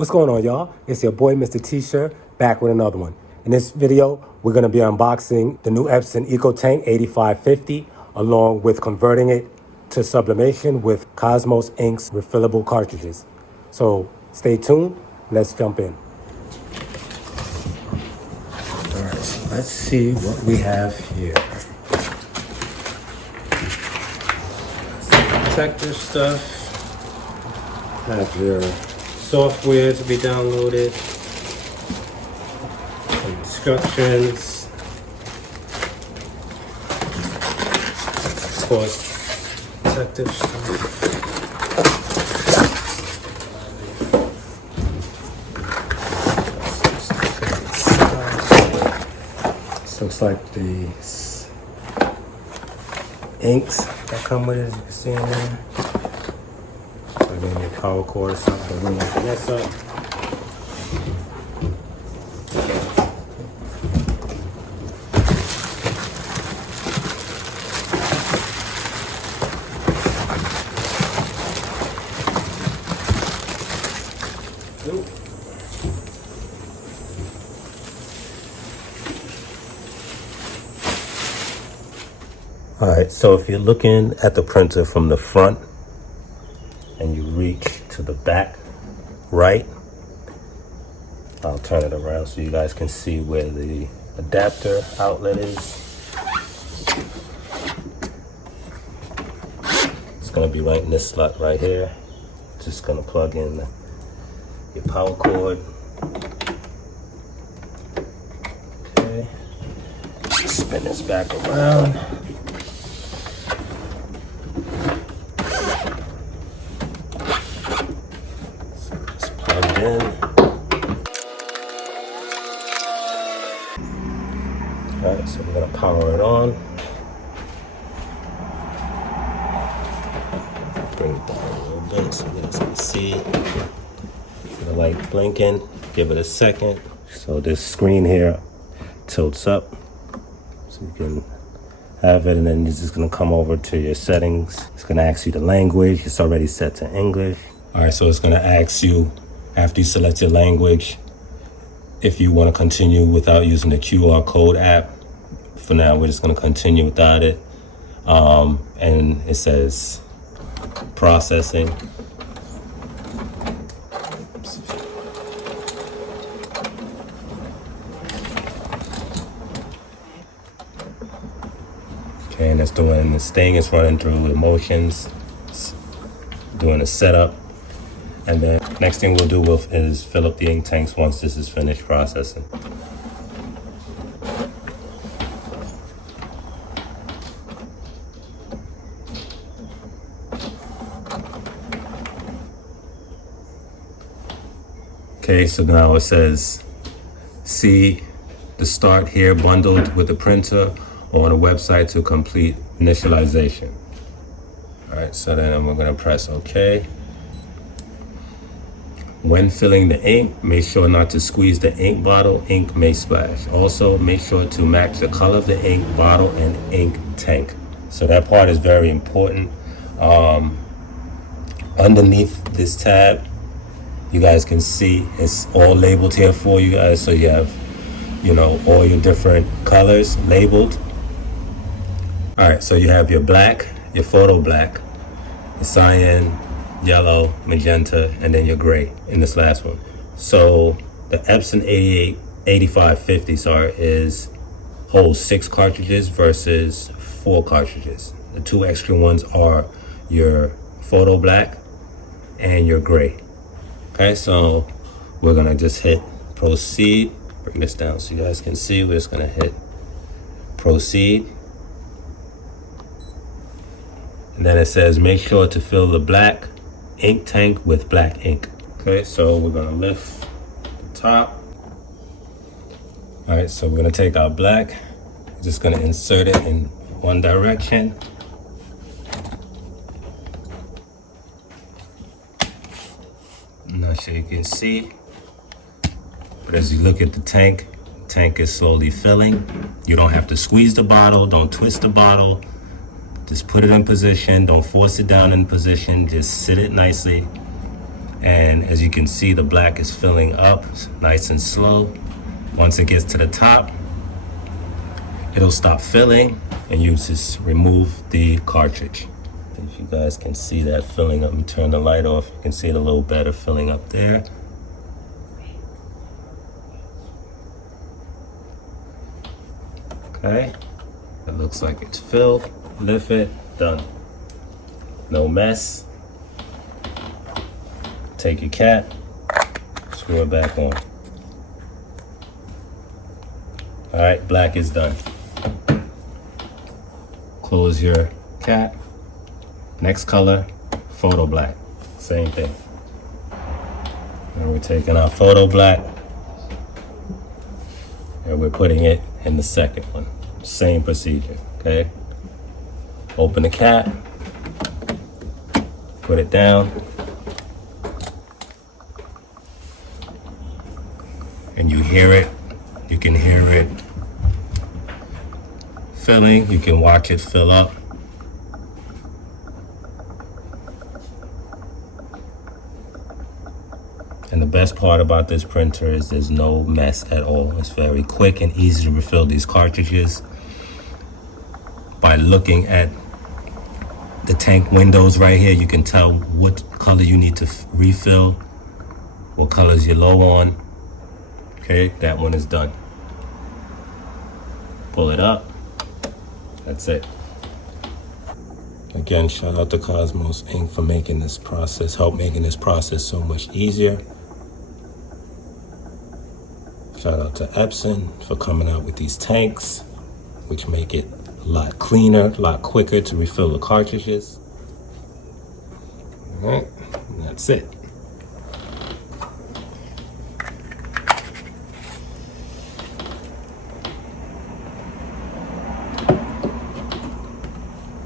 What's going on, y'all? It's your boy, Mr. T-Shirt, back with another one. In this video, we're going to be unboxing the new Epson Ecotank 8550, along with converting it to sublimation with Cosmos Ink's refillable cartridges. So stay tuned. Let's jump in. All right, so let's see what we have here. Protective stuff. Have your software to be downloaded, some instructions, of course, protective stuff. This looks like the inks that come with it, as you can see in there. Maybe a power cord or something. We're gonna mess up. All right, so if you're looking at the printer from the front and you reach to the back right, I'll turn it around so you guys can see where the adapter outlet is. It's gonna be right in this slot right here. Just gonna plug in your power cord. Okay, spin this back around. Alright, so we're gonna power it on. Bring it down a little bit so you guys can see the light blinking. Give it a second. So this screen here tilts up so you can have it, and then you're just gonna come over to your settings. It's gonna ask you the language. It's already set to English. Alright, so it's gonna ask you, after you select your language, if you want to continue without using the QR code app. For now, we're just going to continue without it. And it says processing. Okay, and it's doing this thing. It's running through emotions, it's doing a setup. And then next thing we'll do is fill up the ink tanks once this is finished processing. Okay, so now it says, see the start here bundled with the printer or on a website to complete initialization. All right, so then we're gonna press OK. When filling the ink, make sure not to squeeze the ink bottle. Ink may splash. Also, make sure to match the color of the ink bottle and ink tank. So that part is very important. Underneath this tab, you guys can see it's all labeled here for you guys. So you have, all your different colors labeled. All right, so you have your black, your photo black, your cyan, yellow, magenta, and then your gray in this last one. So the Epson 8550 holds 6 cartridges versus 4 cartridges. The 2 extra ones are your photo black and your gray. Okay, so we're gonna just hit proceed. Bring this down so you guys can see. We're just gonna hit proceed. And then it says make sure to fill the black ink tank with black ink. Okay, so we're gonna lift the top. All right, so we're gonna take our black. We're just gonna insert it in one direction. I'm not sure you can see, but as you look at the tank is slowly filling. You don't have to squeeze the bottle, don't twist the bottle. Just put it in position, don't force it down in position, just sit it nicely. And as you can see, the black is filling up nice and slow. Once it gets to the top, it'll stop filling and you just remove the cartridge. If you guys can see that filling up, let me turn the light off. You can see it a little better filling up there. Okay, it looks like it's filled. Lift it, done. No mess. Take your cap, screw it back on. All right, black is done. Close your cap. Next color, photo black. Same thing. And we're taking our photo black and we're putting it in the second one. Same procedure, okay? Open the cap, put it down, and you hear it. You can hear it filling. You can watch it fill up. And the best part about this printer is there's no mess at all. It's very quick and easy to refill these cartridges. By looking at the tank windows right here, you can tell what color you need to refill, what colors you're low on. Okay, that one is done. Pull it up. That's it. Again, shout out to Cosmos Inc. for making this process, making this process so much easier. Shout out to Epson for coming out with these tanks, which make it a lot cleaner, a lot quicker to refill the cartridges. All right, and that's it.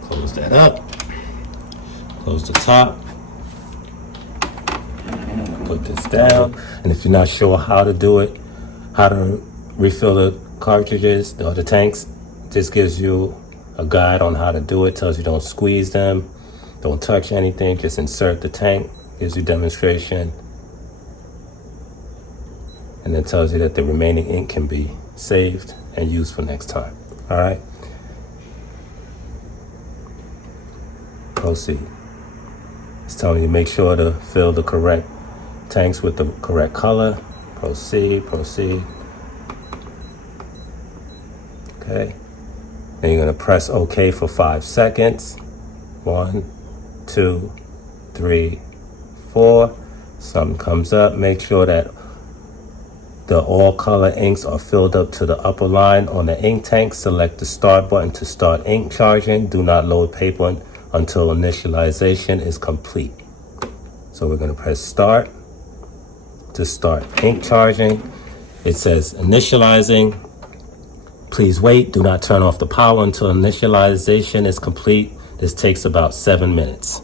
Close that up. Close the top. Put this down. And if you're not sure how to do it, how to refill the cartridges or the tanks, this gives you a guide on how to do it. Tells you don't squeeze them, don't touch anything, just insert the tank. Gives you demonstration. And then tells you that the remaining ink can be saved and used for next time. All right. Proceed. It's telling you to make sure to fill the correct tanks with the correct color. Proceed, proceed. Okay. Then you're gonna press OK for 5 seconds. 1, 2, 3, 4. Something comes up. Make sure that the all color inks are filled up to the upper line on the ink tank. Select the start button to start ink charging. Do not load paper until initialization is complete. So we're gonna press start to start ink charging. It says initializing. Please wait, do not turn off the power until initialization is complete. This takes about 7 minutes.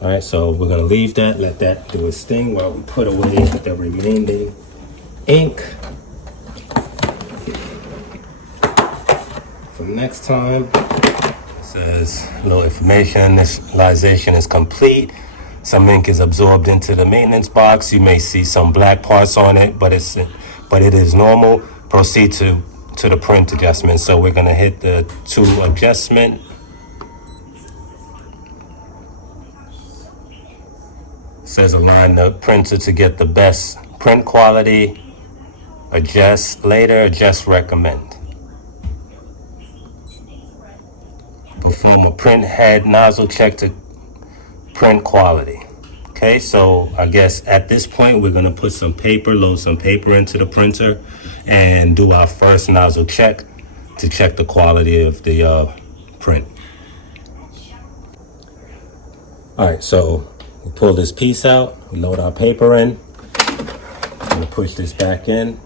All right, so we're gonna leave that, let that do its thing while we put away the remaining ink. For next time, it says no information, initialization is complete. Some ink is absorbed into the maintenance box. You may see some black parts on it, but it is normal. Proceed to the print adjustment. So we're gonna hit the 2 adjustment. It says align the printer to get the best print quality. Adjust later, adjust recommend. Perform a Printhead nozzle check to print quality. Okay, so I guess at this point we're gonna put some paper, load some paper into the printer and do our first nozzle check to check the quality of the print. All right, so we pull this piece out, we load our paper in. I'm gonna push this back in,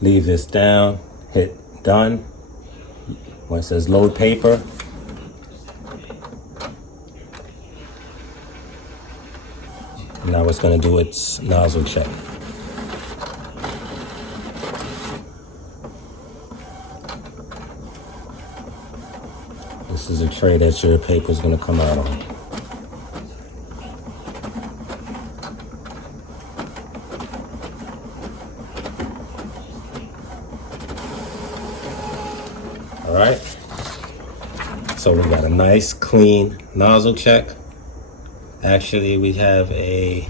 leave this down, hit done. When it says load paper, now it's going to do its nozzle check. This is a tray that your paper is going to come out on. So we got a nice clean nozzle check. Actually, we have a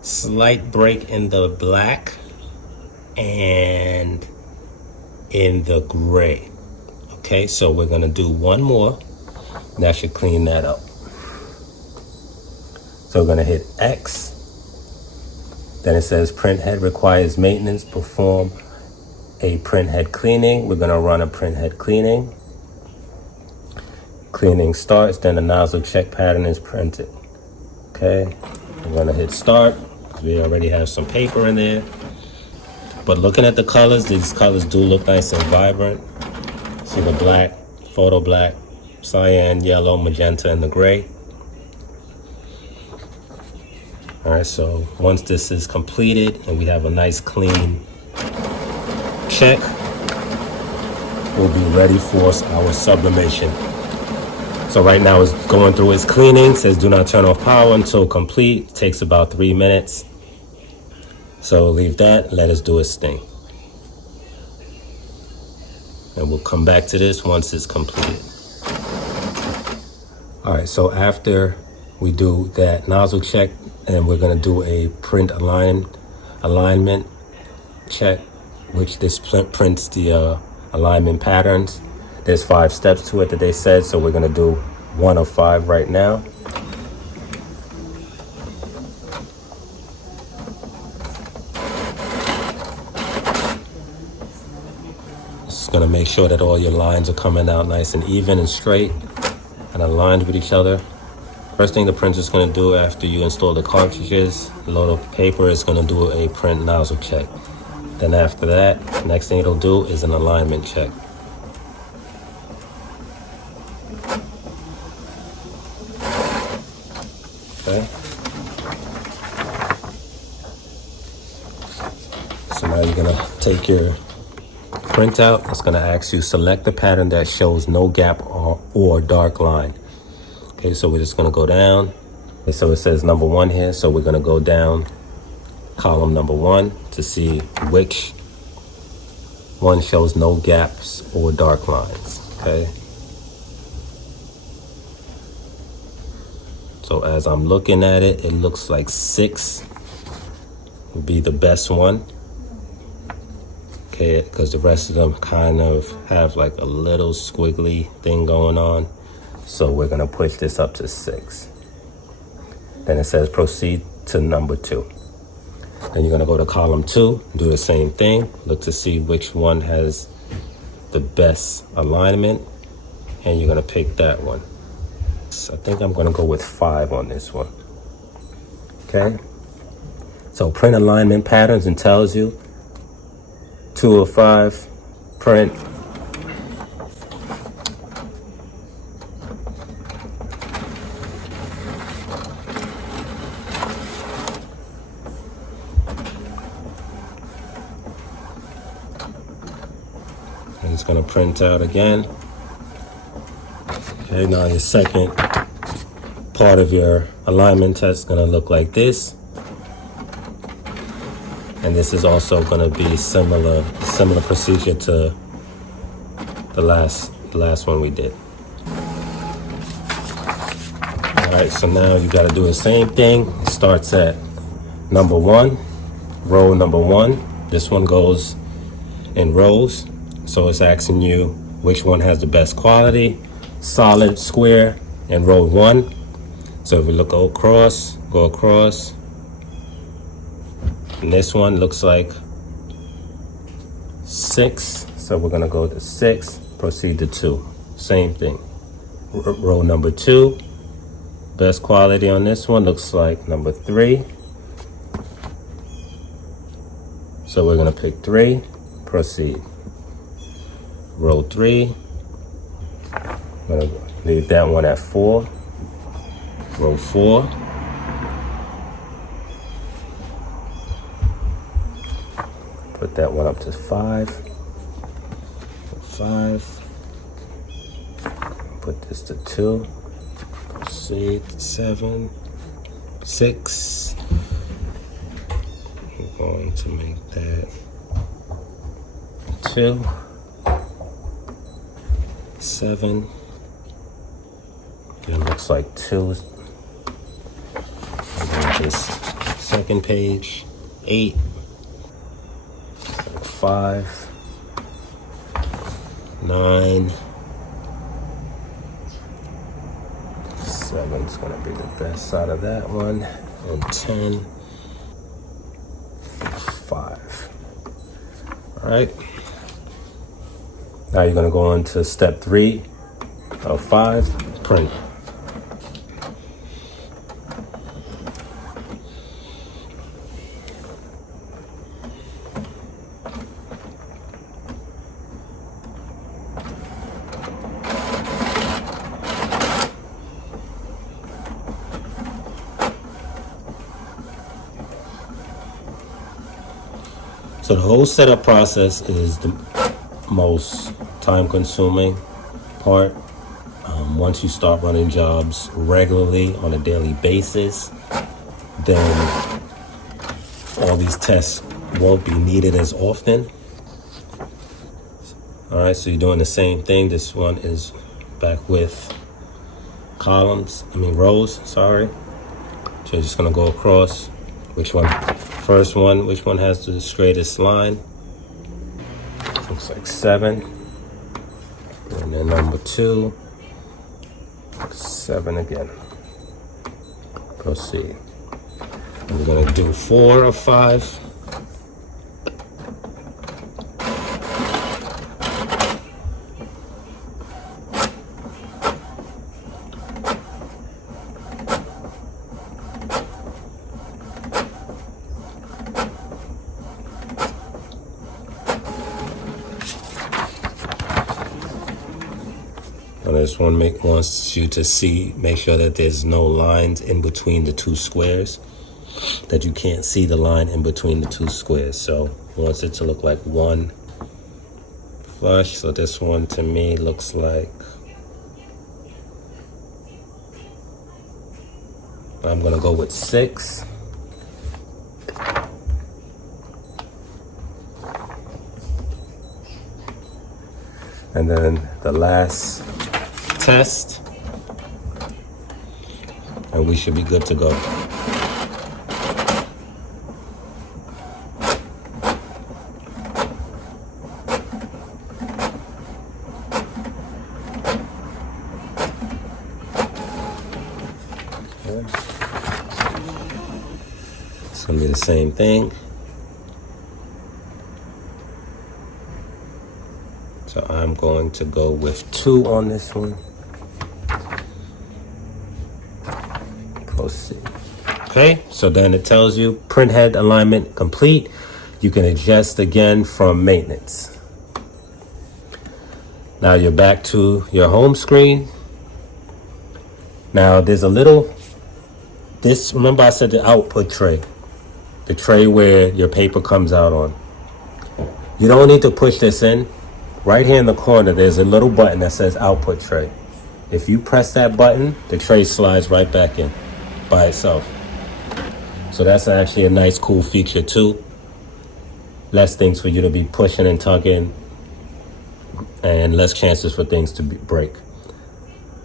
slight break in the black and in the gray. Okay, so we're gonna do one more. That should clean that up. So we're gonna hit X. Then it says Printhead requires maintenance. Perform a printhead cleaning. We're gonna run a printhead cleaning. Cleaning starts, then the nozzle check pattern is printed. Okay, we're gonna hit start. We already have some paper in there. But looking at the colors, these colors do look nice and vibrant. See the black, photo black, cyan, yellow, magenta, and the gray. All right, so once this is completed and we have a nice clean check, we'll be ready for our sublimation. So right now it's going through its cleaning. Says do not turn off power until complete. It takes about 3 minutes. So leave that, let us do its thing. And we'll come back to this once it's completed. All right, so after we do that nozzle check, and we're gonna do a print alignment check, which this prints the alignment patterns. There's 5 steps to it that they said, so we're gonna do 1 of 5 right now. Just gonna make sure that all your lines are coming out nice and even and straight and aligned with each other. First thing the printer's gonna do after you install the cartridges, load up paper, is gonna do a print nozzle check. Then after that, next thing it'll do is an alignment check. Okay. So now you're gonna take your printout. It's gonna ask you select the pattern that shows no gap or dark line. Okay, so we're just gonna go down. Okay, so it says number 1 here, so we're gonna go down column number 1 to see which one shows no gaps or dark lines. Okay. So as I'm looking at it, it looks like 6 would be the best one. Okay, because the rest of them kind of have like a little squiggly thing going on. So we're gonna push this up to 6. Then it says proceed to number 2. Then you're gonna go to column 2, do the same thing. Look to see which one has the best alignment, and you're gonna pick that one. So I think I'm gonna go with 5 on this one. Okay. So print alignment patterns and tells you 2 of 5, print. And it's gonna print out again. Okay, now your second part of your alignment test is gonna look like this. And this is also gonna be similar procedure to the last one we did. All right, so now you gotta do the same thing. It starts at number 1, row number 1. This one goes in rows. So it's asking you which one has the best quality, solid, square, and row 1. So if we look across, go across. And this one looks like 6. So we're gonna go to 6, proceed to 2. Same thing. Row number 2, best quality on this one looks like number 3. So we're gonna pick 3, proceed. Row 3, I'm gonna leave that one at 4. Row 4. Put that one up to 5. 5. Put this to 2. Proceed 7, 6. I'm going to make that 2. 7, It looks like 2. And then this second page, 8, 5, 9, 7 is gonna be the best side of that one, and 10, 5. All right. Now you're gonna go on to step 3 of 5, print. So the whole setup process is the most time-consuming part. Once you start running jobs regularly on a daily basis, then all these tests won't be needed as often. All right, so you're doing the same thing. This one is back with rows, sorry. So you're just gonna go across. Which one? First one, which one has the straightest line? Looks like 7. And then number 2, 7 again. Proceed. And we're gonna do 4 of 5. And this one wants you to make sure that there's no lines in between the 2 squares, that you can't see the line in between the 2 squares. So wants it to look like one flush. So this one to me looks like, I'm gonna go with 6. And then the last test, and we should be good to go. Okay. It's gonna be the same thing. So I'm going to go with 2 on this one. Proceed. Okay, so then it tells you printhead alignment complete. You can adjust again from maintenance. Now you're back to your home screen. Now there's a little, remember I said the output tray, the tray where your paper comes out on. You don't need to push this in. Right here in the corner, there's a little button that says output tray. If you press that button, the tray slides right back in by itself. So that's actually a nice, cool feature too. Less things for you to be pushing and tugging, and less chances for things to break.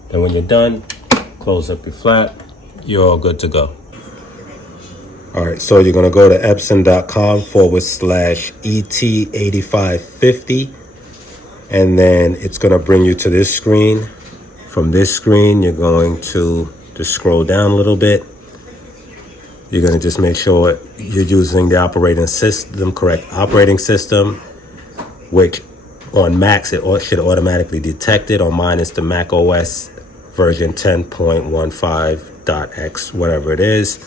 Then when you're done, close up your flat, you're all good to go. All right, so you're gonna go to epson.com/ET8550. And then it's gonna bring you to this screen. From this screen, you're going to just scroll down a little bit. You're gonna just make sure you're using the correct operating system, which on Macs, it should automatically detect it. On mine, it's the Mac OS version 10.15.x, whatever it is.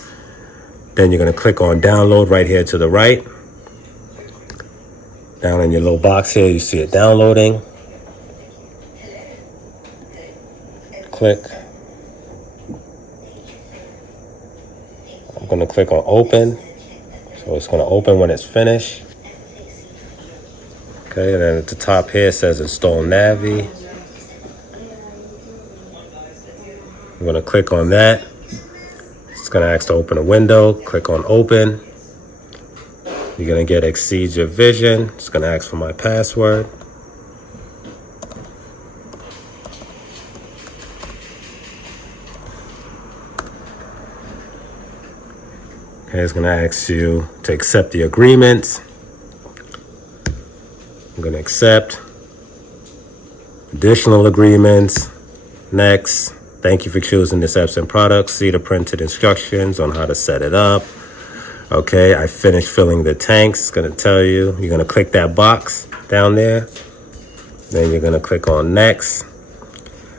Then you're gonna click on download right here to the right. Down in your little box here, you see it downloading. Click. I'm gonna click on open. So it's gonna open when it's finished. Okay, and then at the top here it says install Navi. I'm gonna click on that. It's gonna ask to open a window. Click on open. You're gonna get exceed your vision. It's gonna ask for my password. Okay, it's gonna ask you to accept the agreements. I'm gonna accept. Additional agreements. Next. Thank you for choosing this Epson product. See the printed instructions on how to set it up. Okay, I finished filling the tanks. It's gonna tell you. You're gonna click that box down there. Then you're gonna click on next.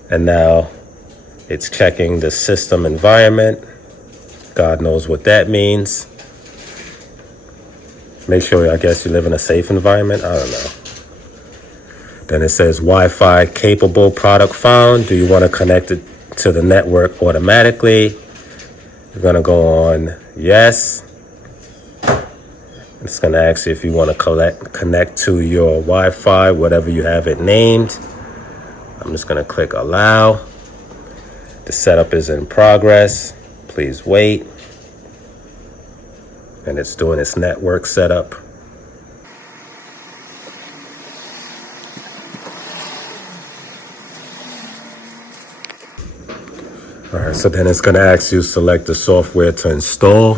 And now it's checking the system environment. God knows what that means. Make sure, I guess, you live in a safe environment. I don't know. Then it says Wi-Fi capable product found. Do you want to connect it to the network automatically? You're going to go on yes. It's going to ask you if you want to connect to your Wi-Fi, whatever you have it named. I'm just going to click allow. The setup is in progress. Please wait. And it's doing its network setup. All right, so then it's going to ask you select the software to install.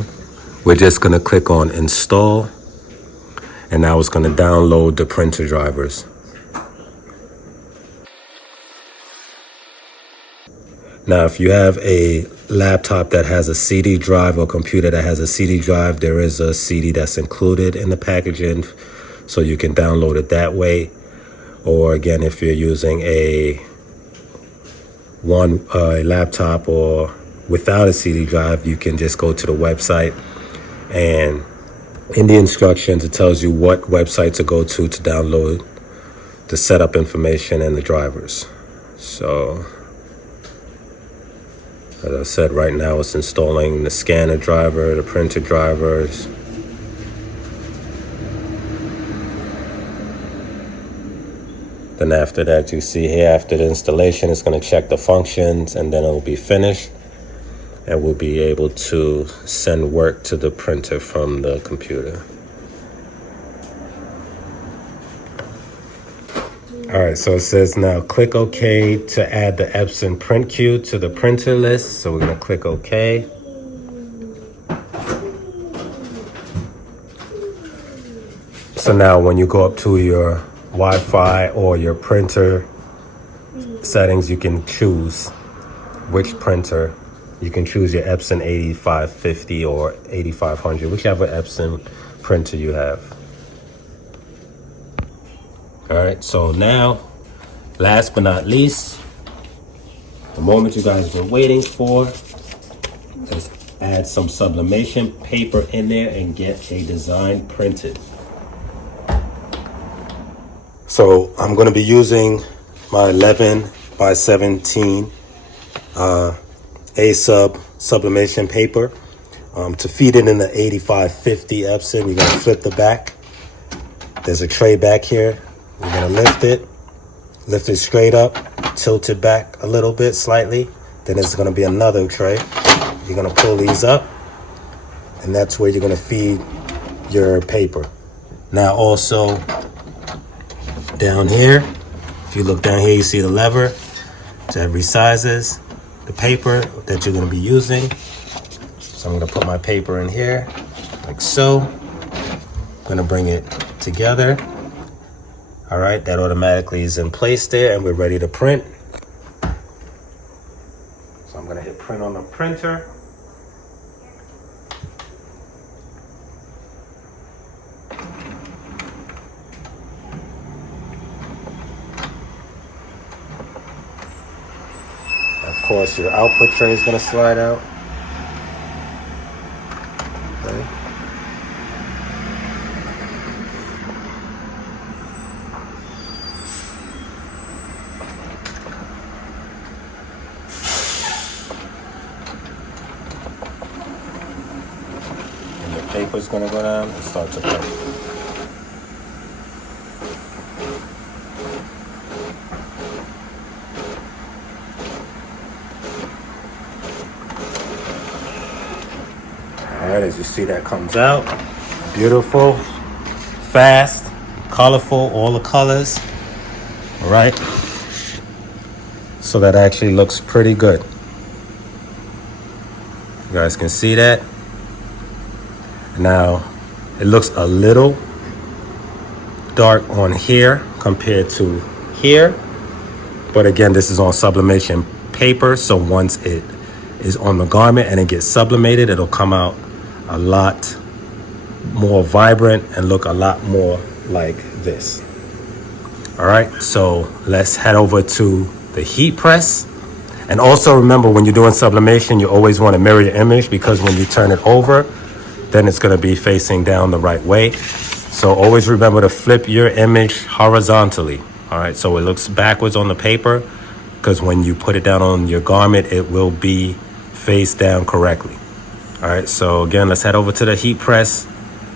We're just going to click on install. And now it's going to download the printer drivers. Now, if you have a laptop that has a CD drive or computer that has a CD drive, there is a CD that's included in the packaging, so you can download it that way. Or again, if you're using a laptop or without a CD drive, you can just go to the website, and in the instructions it tells you what website to go to download the setup information and the drivers. So as I said, right now it's installing the scanner driver, the printer drivers. Then after that, you see here, after the installation, it's going to check the functions, and then it'll be finished. And we'll be able to send work to the printer from the computer. All right, so it says now click OK to add the Epson print queue to the printer list. So we're going to click OK. So now when you go up to your Wi-Fi or your printer settings, you can choose which printer. You can choose your Epson 8550 or 8500, whichever Epson printer you have. All right, so now, last but not least, the moment you guys have been waiting for, is add some sublimation paper in there and get a design printed. So I'm going to be using my 11 by 17 sublimation paper to feed it in the 8550 Epson. We're going to flip the back. There's a tray back here. We're going to lift it straight up, tilt it back a little bit slightly. Then there's going to be another tray. You're going to pull these up, and that's where you're going to feed your paper. Now also down here, if you look down here, you see the lever to every sizes, the paper that you're going to be using. So I'm going to put my paper in here like so. I'm going to bring it together. All right, that automatically is in place there, and we're ready to print. So I'm going to hit print on the printer. Of course, your output tray is going to slide out. Okay. And the paper is going to go down and start to print. All right, as you see, that comes out. Beautiful, fast, colorful, all the colors. All right. So that actually looks pretty good. You guys can see that. Now, it looks a little dark on here compared to here. But again, this is on sublimation paper. So once it is on the garment and it gets sublimated, it'll come out a lot more vibrant and look a lot more like this. All right, so let's head over to the heat press. And also remember, when you're doing sublimation, you always want to mirror your image, because when you turn it over, then it's going to be facing down the right way. So always remember to flip your image horizontally. All right, so it looks backwards on the paper, because when you put it down on your garment, it will be face down correctly. All right, so again, let's head over to the heat press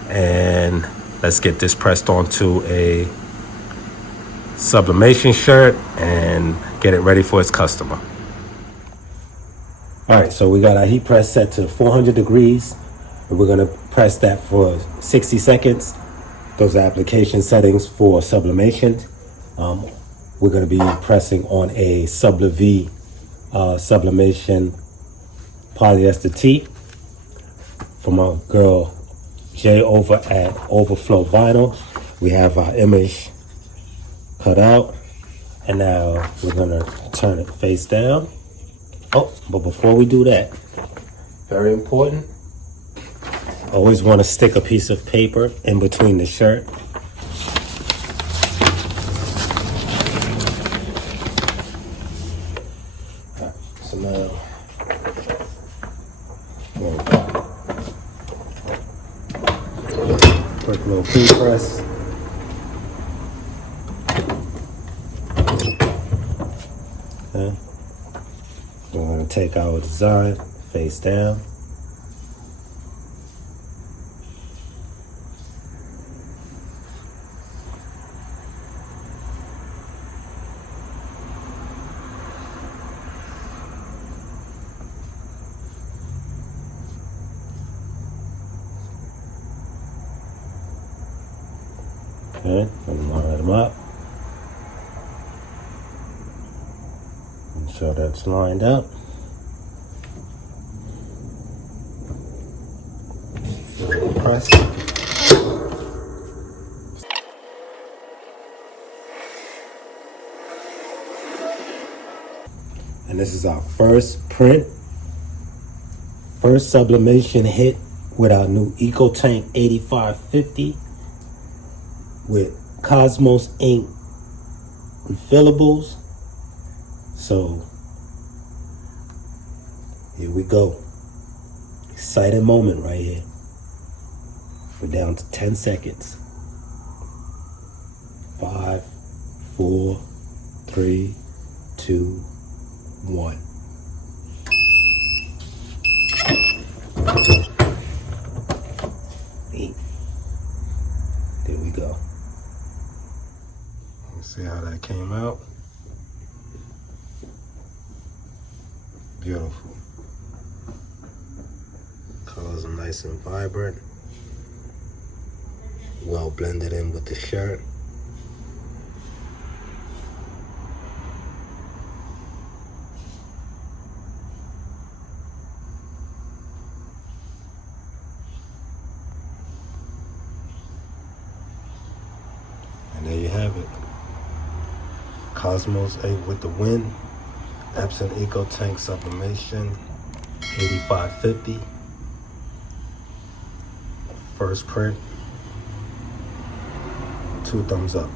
and let's get this pressed onto a sublimation shirt and get it ready for its customer. All right, so we got our heat press set to 400 degrees. And we're gonna press that for 60 seconds. Those are application settings for sublimation. We're gonna be pressing on a SUBLIV sublimation polyester tee from our girl Jay over at Overflow Vinyl. We have our image cut out, and now we're gonna turn it face down. Oh, but before we do that, very important, always want to stick a piece of paper in between the shirt. All right, so now, quick little pre-press. Okay. We're going to take our design face down. Okay, I'm gonna line them up. So that's lined up. Press. And this is our first print, first sublimation hit with our new Ecotank 8550 with Cosmos ink refillables. So here we go. Exciting moment right here. We're down to 10 seconds. 5, 4, 3, 2, 1. There we go. Let's see how that came out. Beautiful. Colors are nice and vibrant. Well blended in with the shirt. And there you have it. Cosmos 8 with the wind. Epson Ecotank sublimation 8550. First print. 2 thumbs up.